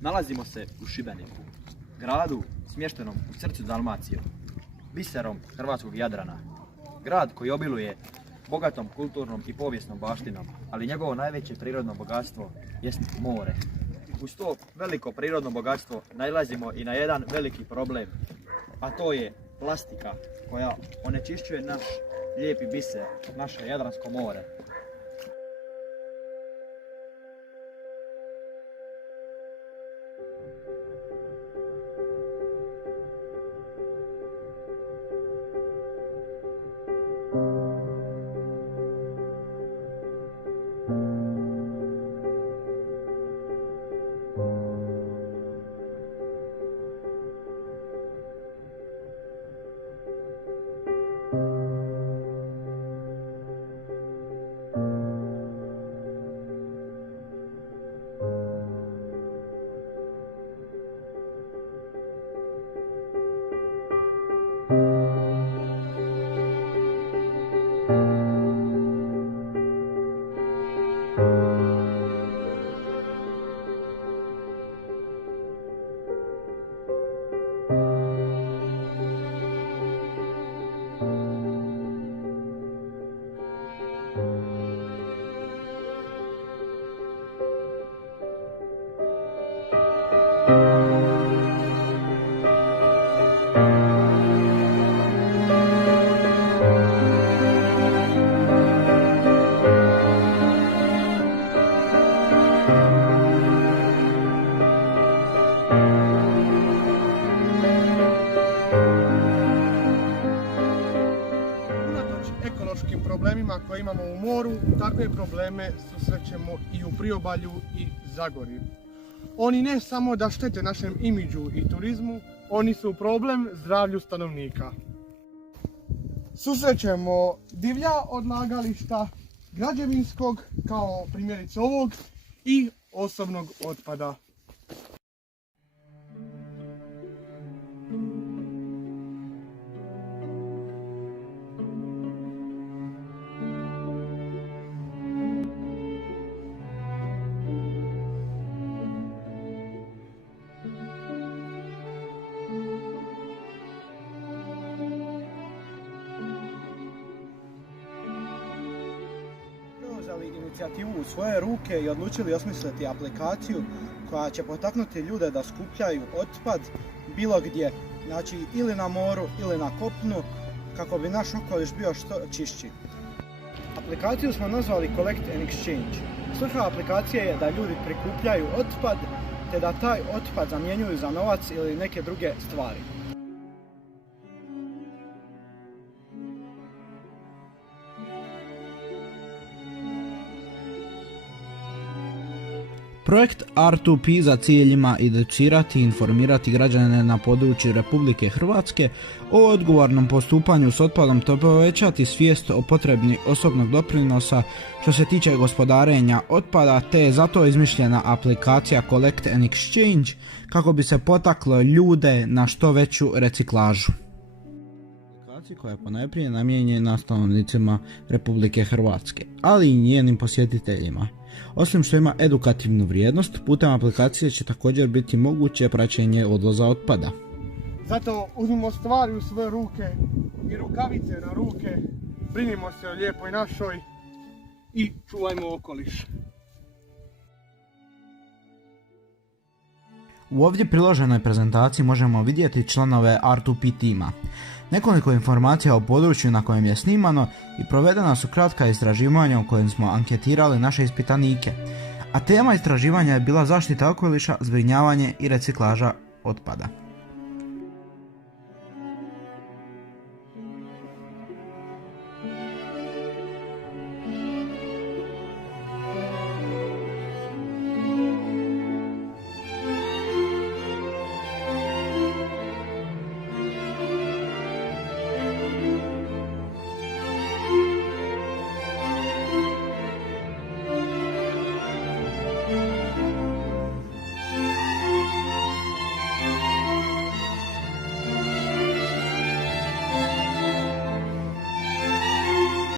Nalazimo se u Šibeniku, gradu smještenom u srcu Dalmacije, biserom hrvatskog Jadrana. Grad koji obiluje bogatom kulturnom i povijesnom baštinom, ali njegovo najveće prirodno bogatstvo jest more. Uz to veliko prirodno bogatstvo nailazimo i na jedan veliki problem, a to je plastika koja onečišćuje naš lijepi biser, naše Jadransko more. Problemima koje imamo u moru, takve probleme susrećemo i u priobalju i Zagorju. Oni ne samo da štete našem imidžu i turizmu, oni su problem zdravlju stanovnika. Susrećemo divlja odlagališta građevinskog, kao primjerice ovog, i osobnog otpada. Inicijativu u svoje ruke i odlučili osmisliti aplikaciju koja će potaknuti ljude da skupljaju otpad bilo gdje, znači ili na moru ili na kopnu, kako bi naš okoliš bio što čišći. Aplikaciju smo nazvali Collect and Exchange. Svrha aplikacije je da ljudi prikupljaju otpad te da taj otpad zamjenjuju za novac ili neke druge stvari. Projekt R2P za cilj ima educirati i informirati građane na području Republike Hrvatske o odgovornom postupanju s otpadom te povećati svijest o potrebi osobnog doprinosa što se tiče gospodarenja otpada, te je zato izmišljena aplikacija Collect and Exchange kako bi se potaklo ljude na što veću reciklažu. Koja je ponajprije namijenjena stanovnicima Republike Hrvatske, ali i njenim posjetiteljima. Osim što ima edukativnu vrijednost, putem aplikacije će također biti moguće praćenje odvoza otpada. Zato uzmimo stvari u svoje ruke i rukavice na ruke, brinimo se o lijepoj našoj i čuvajmo okoliš. U ovdje priloženoj prezentaciji možemo vidjeti članove R2P tima. Nekoliko informacija o području na kojem je snimano i provedena su kratka istraživanja u kojem smo anketirali naše ispitanike. A tema istraživanja je bila zaštita okoliša, zbrinjavanje i reciklaža otpada.